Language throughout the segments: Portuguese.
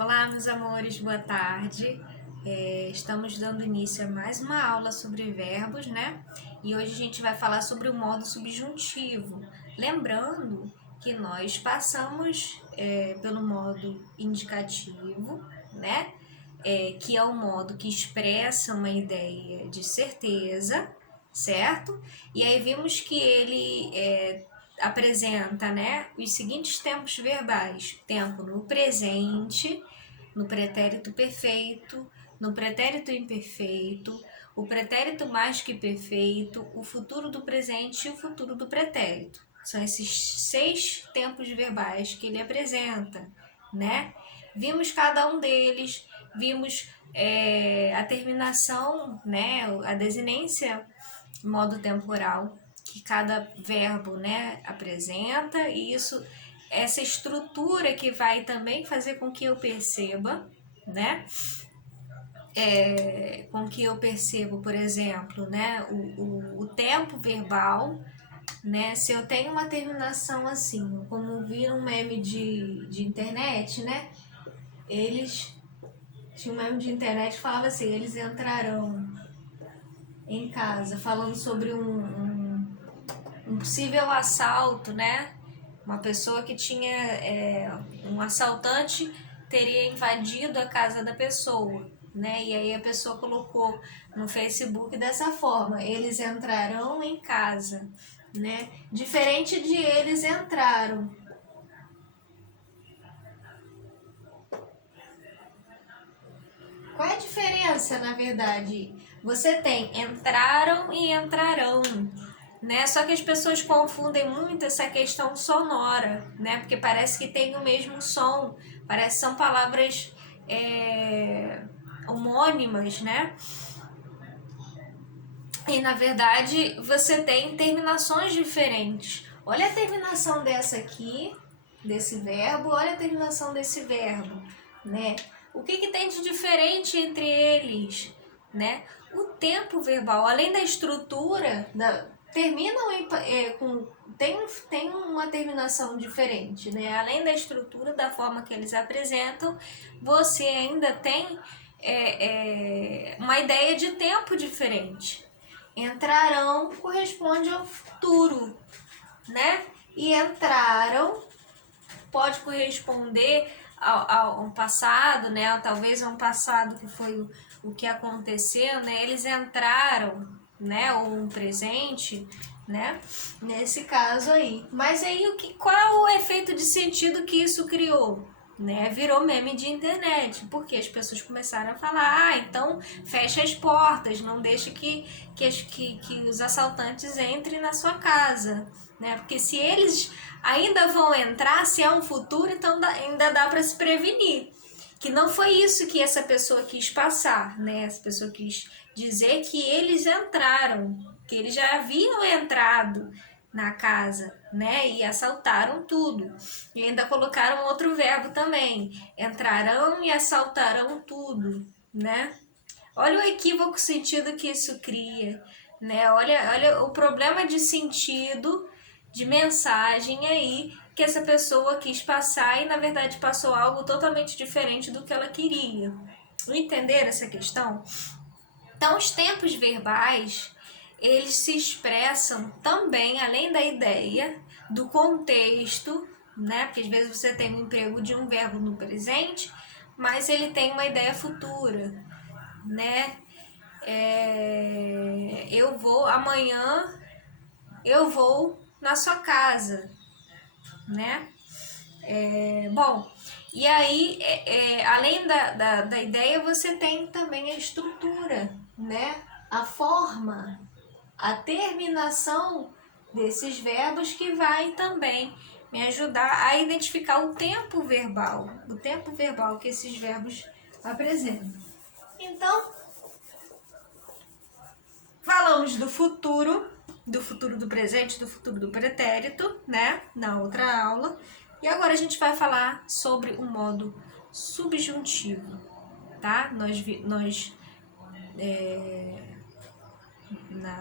Olá, meus amores, boa tarde. Estamos dando início a mais uma aula sobre verbos, né? E hoje a gente vai falar sobre o modo subjuntivo. Lembrando que nós passamos pelo modo indicativo, né? Que é o modo que expressa uma ideia de certeza, certo? E aí vimos que ele apresenta, né, os seguintes tempos verbais: tempo no presente, no pretérito perfeito, no pretérito imperfeito, o pretérito mais que perfeito, o futuro do presente e o futuro do pretérito. São esses 6 tempos verbais que ele apresenta, né? Vimos cada um deles, vimos a terminação, né, a desinência, modo temporal, que cada verbo, né, apresenta, e essa estrutura que vai também fazer com que eu perceba, né, com que eu percebo, por exemplo, né, o tempo verbal, né, se eu tenho uma terminação assim, como vi um meme de internet, né, eles tinha um meme de internet que falava assim: eles entrarão em casa, falando sobre um possível assalto, né? Uma pessoa que tinha um assaltante teria invadido a casa da pessoa, né? E aí a pessoa colocou no Facebook dessa forma: eles entrarão em casa, né? Diferente de eles entraram. Qual é a diferença, na verdade? Você tem entraram e entrarão, né? Só que as pessoas confundem muito essa questão sonora, né? Porque parece que tem o mesmo som, parece que são palavras homônimas, né? E na verdade você tem terminações diferentes. Olha a terminação dessa aqui, desse verbo, olha a terminação desse verbo, né? O que tem de diferente entre eles, né? O tempo verbal, além da estrutura, terminam tem uma terminação diferente, né? Além da estrutura, da forma que eles apresentam, você ainda tem uma ideia de tempo diferente. Entrarão corresponde ao futuro, né? E entraram pode corresponder ao passado, né? Talvez a um passado que foi o que aconteceu, né? Eles entraram, né? Ou um presente, né? Nesse caso aí. Mas aí qual é o efeito de sentido que isso criou? Né, virou meme de internet, porque as pessoas começaram a falar: então fecha as portas, não deixa que os assaltantes entrem na sua casa, né? Porque se eles ainda vão entrar, se é um futuro, então ainda dá para se prevenir. Que não foi isso que essa pessoa quis passar, né? Essa pessoa quis dizer que eles entraram, que eles já haviam entrado na casa, né? E assaltaram tudo. E ainda colocaram outro verbo também: entrarão e assaltarão tudo, né? Olha o equívoco sentido que isso cria, né? Olha o problema de sentido, de mensagem aí que essa pessoa quis passar e na verdade passou algo totalmente diferente do que ela queria. Entenderam essa questão? Então, os tempos verbais, eles se expressam também, além da ideia, do contexto, né? Porque às vezes você tem o emprego de um verbo no presente, mas ele tem uma ideia futura, né? Amanhã eu vou na sua casa, né? Bom, e aí, além da ideia, você tem também a estrutura, né? A forma, a terminação desses verbos que vai também me ajudar a identificar o tempo verbal que esses verbos apresentam. Então, falamos do futuro do presente, do futuro do pretérito, né? Na outra aula. E agora a gente vai falar sobre o modo subjuntivo, tá?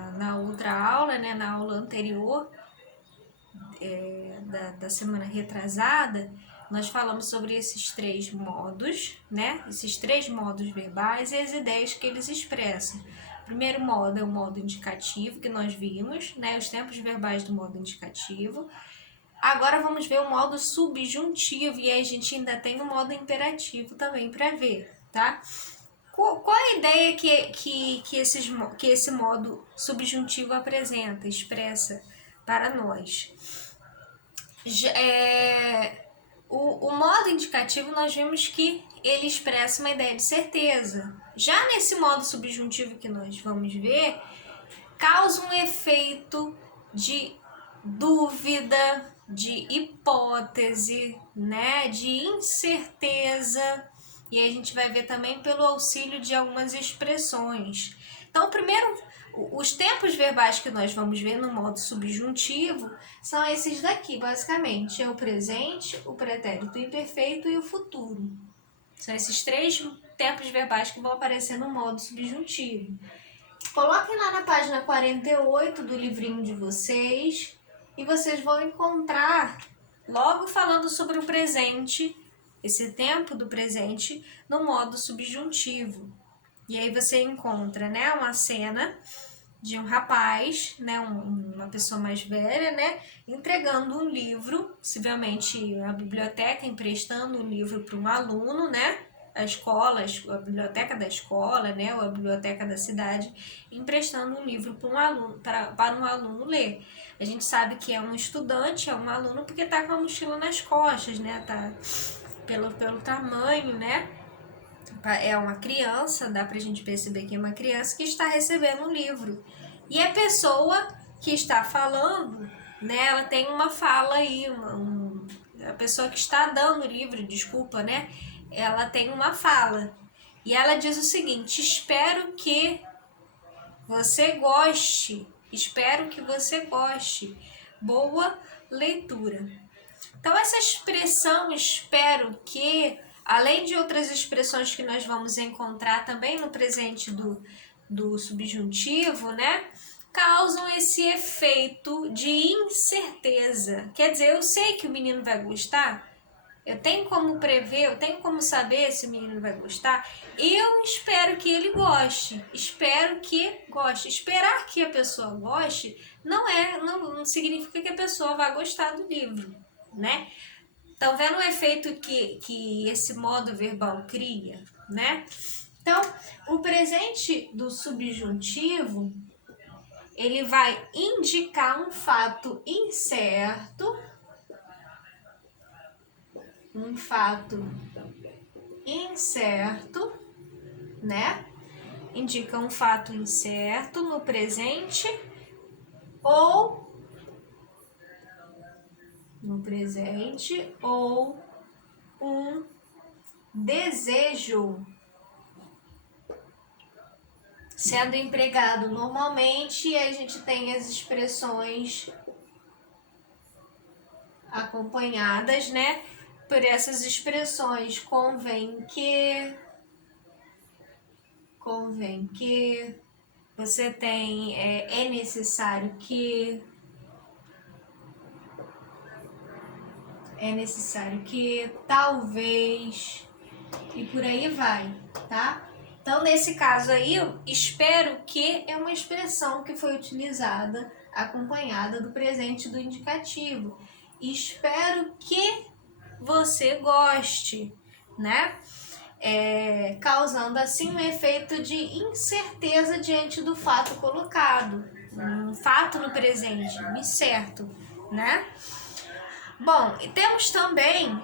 Na outra aula, né? Na aula anterior, da semana retrasada, nós falamos sobre esses 3 modos, né? Esses 3 modos verbais e as ideias que eles expressam. O primeiro modo é o modo indicativo, que nós vimos, né? Os tempos verbais do modo indicativo. Agora vamos ver o modo subjuntivo e aí a gente ainda tem o modo imperativo também para ver, tá? Qual a ideia que esse modo subjuntivo apresenta, expressa para nós? O modo indicativo nós vimos que ele expressa uma ideia de certeza. Já nesse modo subjuntivo que nós vamos ver, causa um efeito de dúvida, de hipótese, né, de incerteza, e aí a gente vai ver também pelo auxílio de algumas expressões. Então, primeiro, os tempos verbais que nós vamos ver no modo subjuntivo são esses daqui, basicamente. É o presente, o pretérito imperfeito e o futuro. São esses 3 tempos verbais que vão aparecer no modo subjuntivo. Coloquem lá na página 48 do livrinho de vocês e vocês vão encontrar logo falando sobre o presente, esse tempo do presente, no modo subjuntivo. E aí você encontra, né, uma cena de um rapaz, né, uma pessoa mais velha, né, entregando um livro, possivelmente a biblioteca emprestando um livro para um aluno, né, a escola, a biblioteca da escola, né, ou a biblioteca da cidade, emprestando um livro para um aluno, para um aluno ler. A gente sabe que é um estudante, é um aluno, porque está com a mochila nas costas, né, tá pelo tamanho, né, é uma criança, dá pra gente perceber que é uma criança que está recebendo um livro. E a pessoa que está falando, né, ela tem uma fala aí, a pessoa que está dando o livro, desculpa, né, ela tem uma fala. E ela diz o seguinte: espero que você goste, espero que você goste. Boa leitura. Então, essa expressão espero que, além de outras expressões que nós vamos encontrar também no presente do subjuntivo, né, causam esse efeito de incerteza. Quer dizer, eu sei que o menino vai gostar, eu tenho como prever, eu tenho como saber se o menino vai gostar, eu espero que ele goste, espero que goste. Esperar que a pessoa goste não significa que a pessoa vai gostar do livro, né? Estão vendo o efeito que esse modo verbal cria, né? Então, o presente do subjuntivo, ele vai indicar um fato incerto, né? Indica um fato incerto no presente ou um desejo sendo empregado normalmente. A gente tem as expressões acompanhadas, né, por essas expressões: convém que, você tem é necessário que, talvez, e por aí vai, tá? Então, nesse caso aí, eu espero que é uma expressão que foi utilizada acompanhada do presente do indicativo. Espero que você goste, né? Causando assim um efeito de incerteza diante do fato colocado. Um fato no presente, incerto, né? Bom, e temos também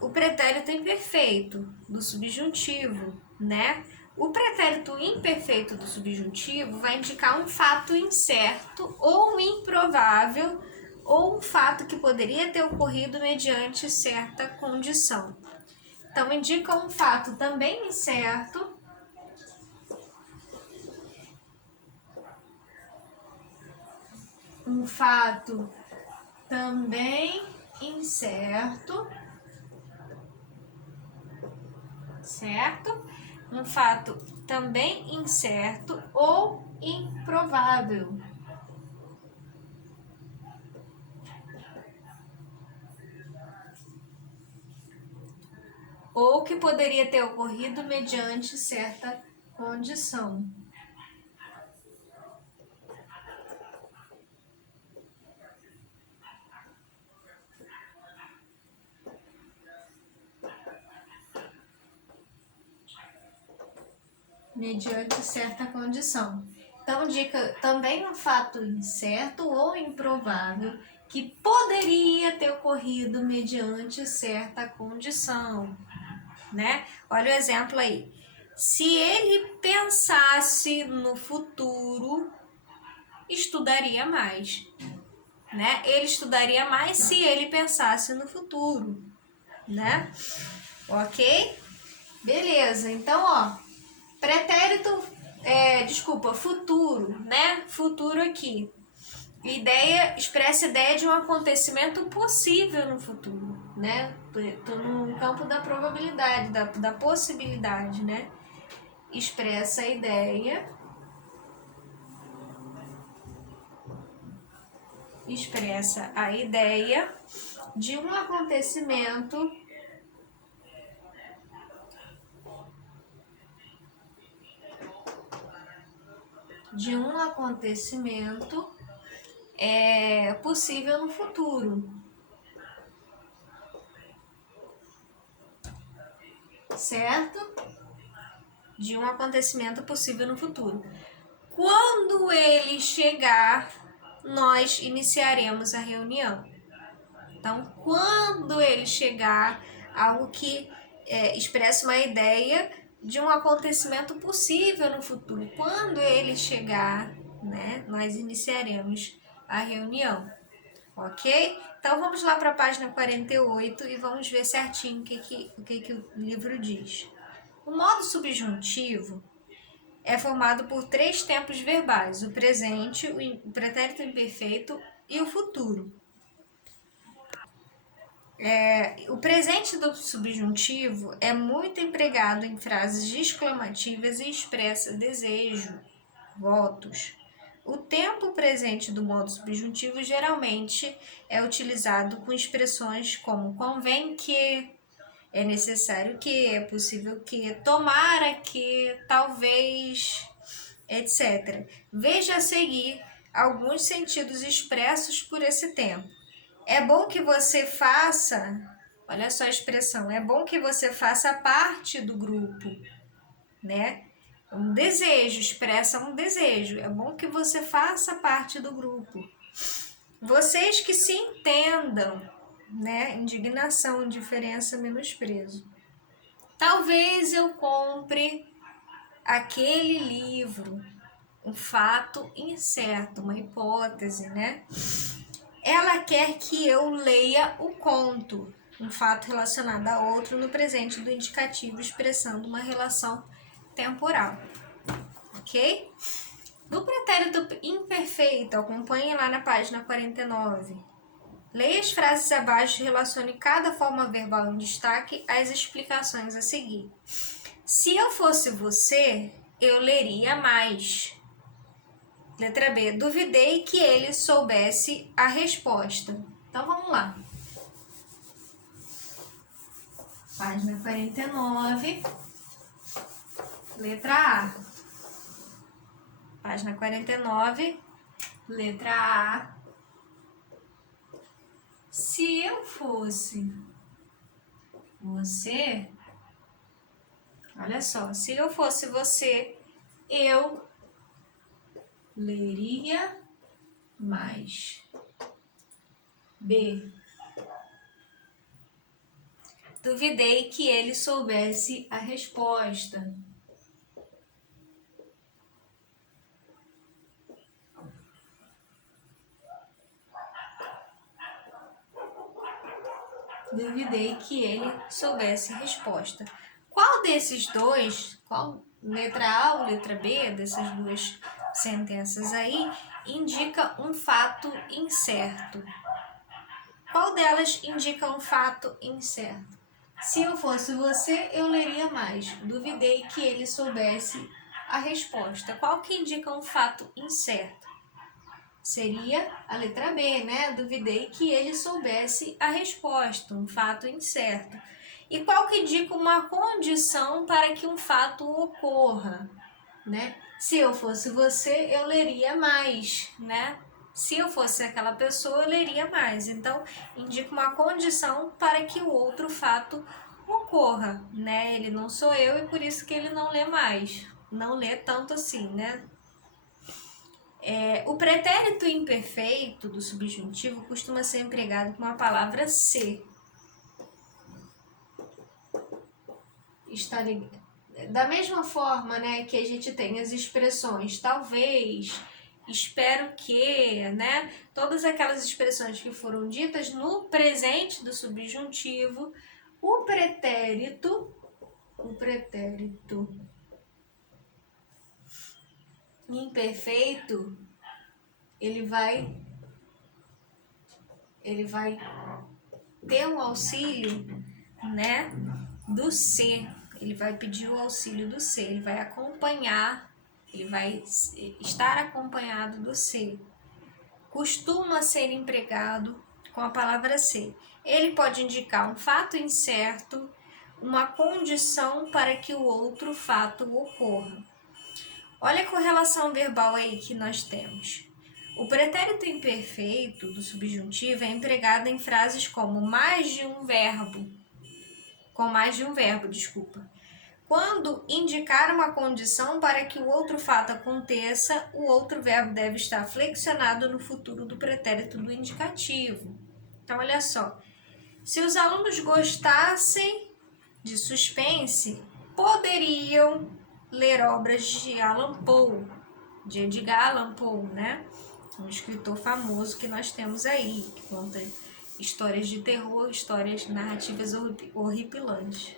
o pretérito imperfeito do subjuntivo, né? O pretérito imperfeito do subjuntivo vai indicar um fato incerto ou improvável, ou um fato que poderia ter ocorrido mediante certa condição. Então, indica um fato também incerto, certo? Um fato também incerto ou improvável. ou que poderia ter ocorrido mediante certa condição. Mediante certa condição. Então, indica também um fato incerto ou improvável que poderia ter ocorrido mediante certa condição, né? Olha o exemplo aí. Se ele pensasse no futuro, estudaria mais, né? Ele estudaria mais se ele pensasse no futuro, né? Ok? Beleza, então, ó, pretérito, futuro, né? Futuro aqui. Ideia, expressa a ideia de um acontecimento possível no futuro, né? Tô no campo da probabilidade, da possibilidade, né? Expressa a ideia. Expressa a ideia de um acontecimento possível no futuro, certo? De um acontecimento possível no futuro. Quando ele chegar, nós iniciaremos a reunião. Então, quando ele chegar, algo que expressa uma ideia de um acontecimento possível no futuro. Quando ele chegar, né, nós iniciaremos a reunião. Ok? Então, vamos lá para a página 48 e vamos ver certinho o que o livro diz. O modo subjuntivo é formado por 3 tempos verbais: o presente, o pretérito imperfeito e o futuro. O presente do subjuntivo é muito empregado em frases exclamativas e expressa desejo, votos. O tempo presente do modo subjuntivo geralmente é utilizado com expressões como convém que, é necessário que, é possível que, tomara que, talvez, etc. Veja a seguir alguns sentidos expressos por esse tempo. É bom que você faça, olha só a expressão, é bom que você faça parte do grupo, né? Um desejo, expressa um desejo. É bom que você faça parte do grupo. Vocês que se entendam, né? Indignação, indiferença, menosprezo. Talvez eu compre aquele livro, um fato incerto, uma hipótese, né? Ela quer que eu leia o conto, um fato relacionado a outro no presente do indicativo, expressando uma relação temporal. Ok? No pretérito imperfeito, acompanhe lá na página 49. Leia as frases abaixo e relacione cada forma verbal em destaque às explicações a seguir. Se eu fosse você, eu leria mais. Letra B. Duvidei que ele soubesse a resposta. Então, vamos lá. Página 49. Letra A. Página 49. Letra A. Se eu fosse você... Olha só. Se eu fosse você, eu leria mais. B. Duvidei que ele soubesse a resposta. Duvidei que ele soubesse a resposta. Qual desses dois, qual letra A ou letra B, dessas duas sentenças aí, indica um fato incerto? Qual delas indica um fato incerto? Se eu fosse você, eu leria mais. Duvidei que ele soubesse a resposta. Qual que indica um fato incerto? Seria a letra B, né? Duvidei que ele soubesse a resposta, um fato incerto. E qual que indica uma condição para que um fato ocorra, né? Se eu fosse você, eu leria mais, né? Se eu fosse aquela pessoa, eu leria mais. Então, indica uma condição para que o outro fato ocorra, né? Ele não sou eu e por isso que ele não lê mais. Não lê tanto assim, né? O pretérito imperfeito do subjuntivo costuma ser empregado com a palavra ser. Está ligado? Da mesma forma, né, que a gente tem as expressões talvez, espero que, né, todas aquelas expressões que foram ditas no presente do subjuntivo, o pretérito imperfeito, ele vai ter um auxílio, né, do ser. Ele vai pedir o auxílio do ser, ele vai acompanhar, ele vai estar acompanhado do ser. Costuma ser empregado com a palavra ser. Ele pode indicar um fato incerto, uma condição para que o outro fato ocorra. Olha a correlação verbal aí que nós temos. O pretérito imperfeito do subjuntivo é empregado em frases como com mais de um verbo, Quando indicar uma condição para que o outro fato aconteça, o outro verbo deve estar flexionado no futuro do pretérito do indicativo. Então, olha só. Se os alunos gostassem de suspense, poderiam ler obras de Allan Poe, de Edgar Allan Poe, né? Um escritor famoso que nós temos aí, que conta histórias de terror, histórias narrativas horripilantes.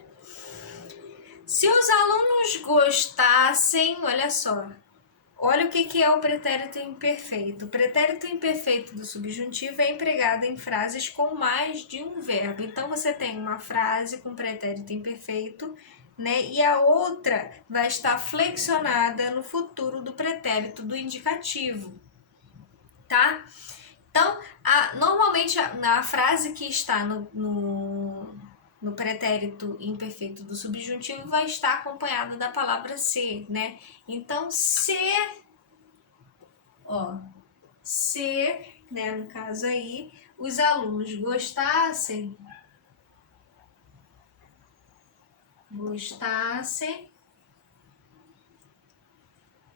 Se os alunos gostassem, olha só, olha o que é o pretérito imperfeito. O pretérito imperfeito do subjuntivo é empregado em frases com mais de um verbo. Então, você tem uma frase com pretérito imperfeito, né? E a outra vai estar flexionada no futuro do pretérito do indicativo, tá? Então, normalmente a frase que está no pretérito imperfeito do subjuntivo vai estar acompanhada da palavra ser, né? Então, ser, né, no caso aí, os alunos gostassem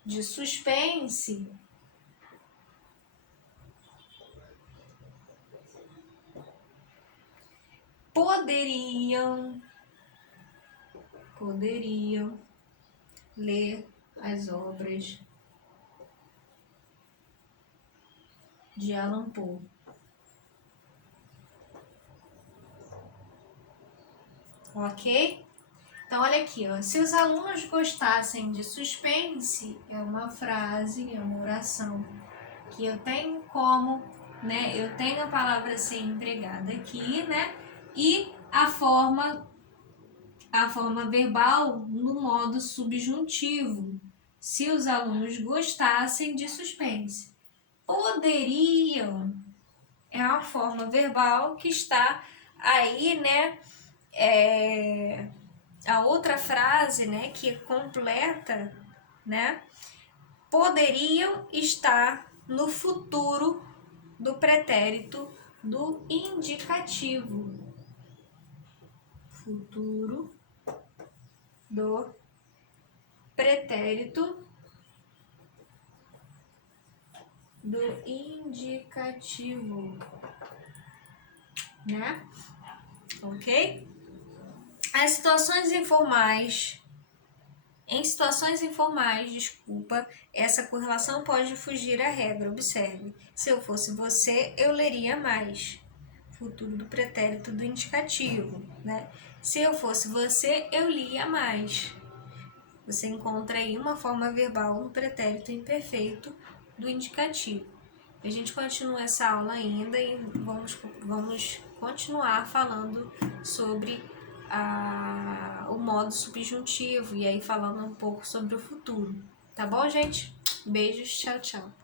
de suspense, poderiam ler as obras de Allan Poe. Ok? Então, olha aqui, ó. Se os alunos gostassem de suspense, é uma frase, é uma oração que eu tenho como, né? Eu tenho a palavra ser empregada aqui, né? E a forma verbal no modo subjuntivo. Se os alunos gostassem de suspense. Poderiam é uma forma verbal que está aí, né? A outra frase, né, que completa, né, poderiam estar no futuro do pretérito do indicativo. Futuro do pretérito do indicativo, né? Ok? Em situações informais, essa correlação pode fugir à regra. Observe, se eu fosse você, eu leria mais. Futuro do pretérito do indicativo, né? Se eu fosse você, eu lia mais. Você encontra aí uma forma verbal no pretérito imperfeito do indicativo. A gente continua essa aula ainda e vamos continuar falando sobre o modo subjuntivo e aí falando um pouco sobre o futuro. Tá bom, gente? Beijos, tchau, tchau.